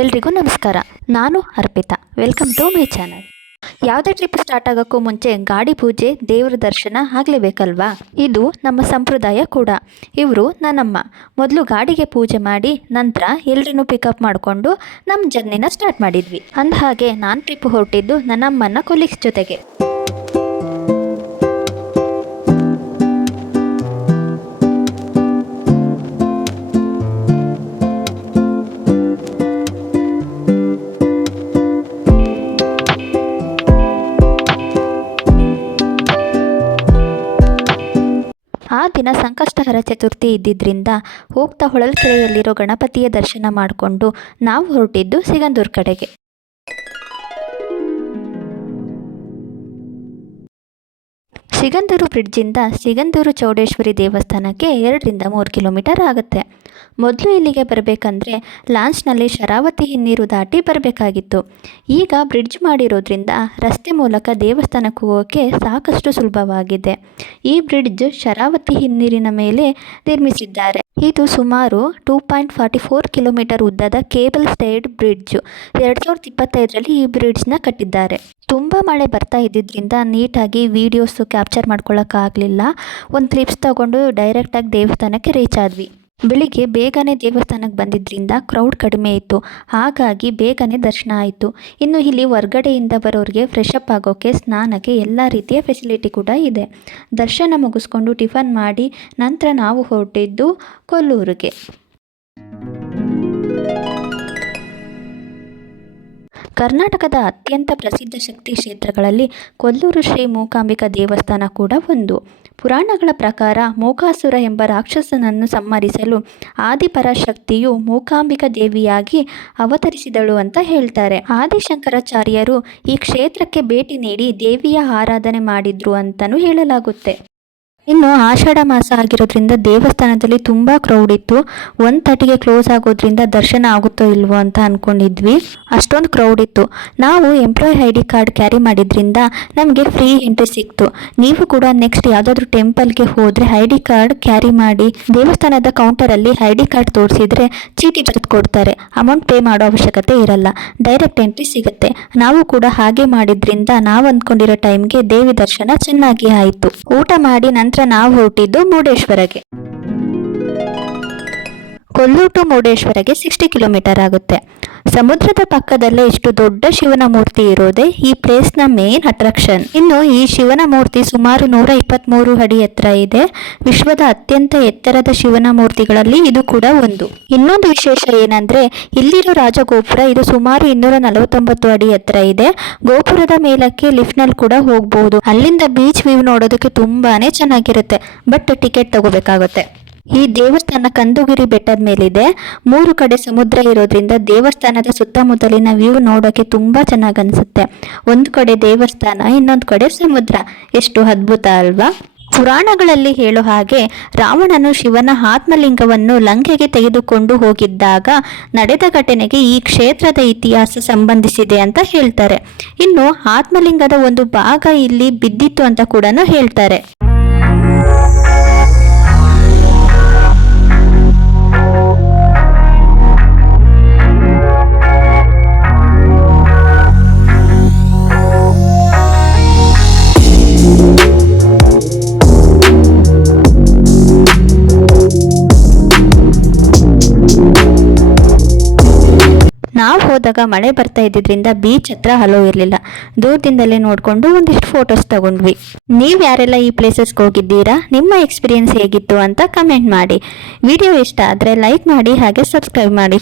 ಎಲ್ರಿಗೂ ನಮಸ್ಕಾರ. ನಾನು Arpita. Welcome to my channel. ಯಾವುದೇ ಟ್ರಿಪ್ ಸ್ಟಾರ್ಟ್ ಆಗೋಕ್ಕೂ ಮುಂಚೆ ಗಾಡಿ ಪೂಜೆ, ದೇವರ ದರ್ಶನ ಆಗಲೇಬೇಕಲ್ವಾ? ಇದು ನಮ್ಮ ಸಂಪ್ರದಾಯ ಕೂಡ. ಇವರು ನನ್ನಮ್ಮ. ಮೊದಲು ಗಾಡಿಗೆ ಪೂಜೆ ಮಾಡಿ ನಂತರ ಎಲ್ಲರನ್ನೂ ಪಿಕಪ್ ಮಾಡಿಕೊಂಡು ನಮ್ಮ ಜರ್ನಿನ ಸ್ಟಾರ್ಟ್ ಮಾಡಿದ್ವಿ. ಅಂದಹಾಗೆ ನಾನು ಟ್ರಿಪ್ ಹೊರಟಿದ್ದು ನನ್ನಮ್ಮನ ಕೊಲೀಗ್ಸ್ ಜೊತೆಗೆ. ಆ ದಿನ ಸಂಕಷ್ಟಹರ ಚತುರ್ಥಿ ಇದ್ದಿದ್ದರಿಂದ ಹೋಗ್ತಾ ಹೊಳಲ್ಕೆರೆಯಲ್ಲಿರೋ ಗಣಪತಿಯ ದರ್ಶನ ಮಾಡಿಕೊಂಡು ನಾವು ಹೊರಟಿದ್ದು ಸಿಗಂದೂರು ಕಡೆಗೆ. ಸಿಗಂದೂರು ಬ್ರಿಡ್ಜಿಂದ ಸಿಗಂದೂರು ಚೌಡೇಶ್ವರಿ ದೇವಸ್ಥಾನಕ್ಕೆ 2-3 ಕಿಲೋಮೀಟರ್ ಆಗುತ್ತೆ. ಮೊದಲು ಇಲ್ಲಿಗೆ ಬರಬೇಕಂದ್ರೆ ಲಾಂಚ್ನಲ್ಲಿ ಶರಾವತಿ ಹಿನ್ನೀರು ದಾಟಿ ಬರಬೇಕಾಗಿತ್ತು. ಈಗ ಬ್ರಿಡ್ಜ್ ಮಾಡಿರೋದ್ರಿಂದ ರಸ್ತೆ ಮೂಲಕ ದೇವಸ್ಥಾನಕ್ಕೆ ಹೋಗೋಕ್ಕೆ ಸಾಕಷ್ಟು ಸುಲಭವಾಗಿದೆ. ಈ ಬ್ರಿಡ್ಜ್ ಶರಾವತಿ ಹಿನ್ನೀರಿನ ಮೇಲೆ ನಿರ್ಮಿಸಿದ್ದಾರೆ. ಇದು ಸುಮಾರು 2.44 ಕಿಲೋಮೀಟರ್ ಉದ್ದದ ಕೇಬಲ್ ಸ್ಟೇಯ್ಡ್ ಬ್ರಿಡ್ಜ್. 2025ರಲ್ಲಿ ಈ ಬ್ರಿಡ್ಜ್ನ ಕಟ್ಟಿದ್ದಾರೆ. ತುಂಬ ಮಳೆ ಬರ್ತಾ ಇದ್ದಿದ್ದರಿಂದ ನೀಟಾಗಿ ವೀಡಿಯೋಸ್ ಕ್ಯಾಪ್ಚರ್ ಮಾಡ್ಕೊಳ್ಳೋಕ್ಕಾಗಲಿಲ್ಲ. ಒಂದು ಕ್ಲಿಪ್ಸ್ ತಗೊಂಡು ಡೈರೆಕ್ಟಾಗಿ ದೇವಸ್ಥಾನಕ್ಕೆ ರೀಚ್ ಆದ್ವಿ. ಬೆಳಿಗ್ಗೆ ಬೇಗನೆ ದೇವಸ್ಥಾನಕ್ಕೆ ಬಂದಿದ್ದರಿಂದ ಕ್ರೌಡ್ ಕಡಿಮೆ ಇತ್ತು, ಹಾಗಾಗಿ ಬೇಗನೆ ದರ್ಶನ ಆಯಿತು. ಇನ್ನು ಇಲ್ಲಿ ಹೊರ್ಗಡೆಯಿಂದ ಬರೋರಿಗೆ ಫ್ರೆಶ್ ಅಪ್ ಆಗೋಕ್ಕೆ, ಸ್ನಾನಕ್ಕೆ ಎಲ್ಲ ರೀತಿಯ ಫೆಸಿಲಿಟಿ ಕೂಡ ಇದೆ. ದರ್ಶನ ಮುಗಿಸ್ಕೊಂಡು ಟಿಫನ್ ಮಾಡಿ ನಂತರ ನಾವು ಹೊರಟಿದ್ದು ಕೊಲ್ಲೂರಿಗೆ. ಕರ್ನಾಟಕದ ಅತ್ಯಂತ ಪ್ರಸಿದ್ಧ ಶಕ್ತಿ ಕ್ಷೇತ್ರಗಳಲ್ಲಿ ಕೊಲ್ಲೂರು ಶ್ರೀ ಮೂಕಾಂಬಿಕಾ ದೇವಸ್ಥಾನ ಕೂಡ ಒಂದು. ಪುರಾಣಗಳ ಪ್ರಕಾರ ಮೂಕಾಸುರ ಎಂಬ ರಾಕ್ಷಸನನ್ನು ಸಂಹರಿಸಲು ಆದಿಪರಾಶಕ್ತಿಯು ಮೂಕಾಂಬಿಕಾ ದೇವಿಯಾಗಿ ಅವತರಿಸಿದಳು ಅಂತ ಹೇಳ್ತಾರೆ. ಆದಿಶಂಕರಾಚಾರ್ಯರು ಈ ಕ್ಷೇತ್ರಕ್ಕೆ ಭೇಟಿ ನೀಡಿ ದೇವಿಯ ಆರಾಧನೆ ಮಾಡಿದ್ರು ಅಂತಲೂ ಹೇಳಲಾಗುತ್ತೆ. ಇನ್ನು ಆಷಾಢ ಮಾಸ ಆಗಿರೋದ್ರಿಂದ ದೇವಸ್ಥಾನದಲ್ಲಿ ತುಂಬ ಕ್ರೌಡ್ ಇತ್ತು. 1:30ಗೆ ಕ್ಲೋಸ್ ಆಗೋದ್ರಿಂದ ದರ್ಶನ ಆಗುತ್ತೋ ಇಲ್ವೋ ಅಂತ ಅಂದ್ಕೊಂಡಿದ್ವಿ. ಅಷ್ಟೊಂದು ಕ್ರೌಡ್ ಇತ್ತು. ನಾವು ಎಂಪ್ಲಾಯ್ ID ಕಾರ್ಡ್ ಕ್ಯಾರಿ ಮಾಡಿದ್ರಿಂದ ನಮಗೆ ಫ್ರೀ ಎಂಟ್ರಿ ಸಿಕ್ತು. ನೀವು ಕೂಡ ನೆಕ್ಸ್ಟ್ ಯಾವುದಾದ್ರೂ ಟೆಂಪಲ್ಗೆ ಹೋದರೆ ID ಕಾರ್ಡ್ ಕ್ಯಾರಿ ಮಾಡಿ. ದೇವಸ್ಥಾನದ ಕೌಂಟರಲ್ಲಿ ID ಕಾರ್ಡ್ ತೋರಿಸಿದ್ರೆ ಚೀಟಿ ಬರೆದು ಕೊಡ್ತಾರೆ. ಅಮೌಂಟ್ ಪೇ ಮಾಡೋ ಅವಶ್ಯಕತೆ ಇರಲ್ಲ, ಡೈರೆಕ್ಟ್ ಎಂಟ್ರಿ ಸಿಗುತ್ತೆ. ನಾವು ಕೂಡ ಹಾಗೆ ಮಾಡಿದ್ರಿಂದ ನಾವು ಅಂದ್ಕೊಂಡಿರೋ ಟೈಮ್ಗೆ ದೇವಿ ದರ್ಶನ ಚೆನ್ನಾಗಿ ಆಯಿತು. ಊಟ ಮಾಡಿ ನಂತರ ನಾವು ಹೊರಟಿದ್ದು ಮುರುಡೇಶ್ವರಗೆ. ಕೊಲ್ಲೂರು ಟು ಮುರುಡೇಶ್ವರಗೆ 60 ಕಿಲೋಮೀಟರ್ ಆಗುತ್ತೆ. ಸಮುದ್ರದ ಪಕ್ಕದಲ್ಲೇ ಇಷ್ಟು ದೊಡ್ಡ ಶಿವನ ಮೂರ್ತಿ ಇರೋದೇ ಈ ಪ್ಲೇಸ್ನ ಮೇನ್ ಅಟ್ರಾಕ್ಷನ್. ಇನ್ನು ಈ ಶಿವನ ಮೂರ್ತಿ ಸುಮಾರು 123 ಅಡಿ ಎತ್ತರ ಇದೆ. ವಿಶ್ವದ ಅತ್ಯಂತ ಎತ್ತರದ ಶಿವನ ಮೂರ್ತಿಗಳಲ್ಲಿ ಇದು ಕೂಡ ಒಂದು. ಇನ್ನೊಂದು ವಿಶೇಷ ಏನಂದ್ರೆ ಇಲ್ಲಿರೋ ರಾಜಗೋಪುರ ಇದು ಸುಮಾರು 249 ಅಡಿ ಎತ್ತರ ಇದೆ. ಗೋಪುರದ ಮೇಲಕ್ಕೆ ಲಿಫ್ಟ್ನಲ್ಲಿ ಕೂಡ ಹೋಗಬಹುದು. ಅಲ್ಲಿಂದ ಬೀಚ್ ವ್ಯೂ ನೋಡೋದಕ್ಕೆ ತುಂಬಾನೇ ಚೆನ್ನಾಗಿರುತ್ತೆ, ಬಟ್ ಟಿಕೆಟ್ ತಗೋಬೇಕಾಗುತ್ತೆ. ಈ ದೇವಸ್ಥಾನ ಕಂದುಗಿರಿ ಬೆಟ್ಟದ ಮೇಲಿದೆ. 3 ಕಡೆ ಸಮುದ್ರ ಇರೋದ್ರಿಂದ ದೇವಸ್ಥಾನದ ಸುತ್ತಮುತ್ತಲಿನ ವ್ಯೂ ನೋಡೋಕೆ ತುಂಬಾ ಚೆನ್ನಾಗಿ ಅನಿಸುತ್ತೆ. ಒಂದು ಕಡೆ ದೇವಸ್ಥಾನ, ಇನ್ನೊಂದು ಕಡೆ ಸಮುದ್ರ. ಎಷ್ಟು ಅದ್ಭುತ ಅಲ್ವಾ? ಪುರಾಣಗಳಲ್ಲಿ ಹೇಳೋ ಹಾಗೆ ರಾವಣನು ಶಿವನ ಆತ್ಮಲಿಂಗವನ್ನು ಲಂಕೆಗೆ ತೆಗೆದುಕೊಂಡು ಹೋಗಿದ್ದಾಗ ನಡೆದ ಘಟನೆಗೆ ಈ ಕ್ಷೇತ್ರದ ಇತಿಹಾಸ ಸಂಬಂಧಿಸಿದೆ ಅಂತ ಹೇಳ್ತಾರೆ. ಇನ್ನು ಆತ್ಮಲಿಂಗದ ಒಂದು ಭಾಗ ಇಲ್ಲಿ ಬಿದ್ದಿತ್ತು ಅಂತ ಕೂಡ ಹೇಳ್ತಾರೆ. ನಾವು ಹೋದಾಗ ಮಳೆ ಬರ್ತಾ ಇದ್ದಿದ್ರಿಂದ ಬೀಚ್ ಹತ್ರ ಹಲೋ ಇರಲಿಲ್ಲ. ದೂರದಿಂದಲೇ ನೋಡಿಕೊಂಡು ಒಂದಿಷ್ಟು ಫೋಟೋಸ್ ತಗೊಂಡ್ವಿ. ನೀವು ಯಾರೆಲ್ಲ ಈ ಪ್ಲೇಸಸ್ಗೆ ಹೋಗಿದ್ದೀರಾ? ನಿಮ್ಮ ಎಕ್ಸ್ಪೀರಿಯನ್ಸ್ ಹೇಗಿತ್ತು ಅಂತ ಕಮೆಂಟ್ ಮಾಡಿ. ವಿಡಿಯೋ ಇಷ್ಟ ಆದರೆ ಲೈಕ್ ಮಾಡಿ, ಹಾಗೆ ಸಬ್ಸ್ಕ್ರೈಬ್ ಮಾಡಿ.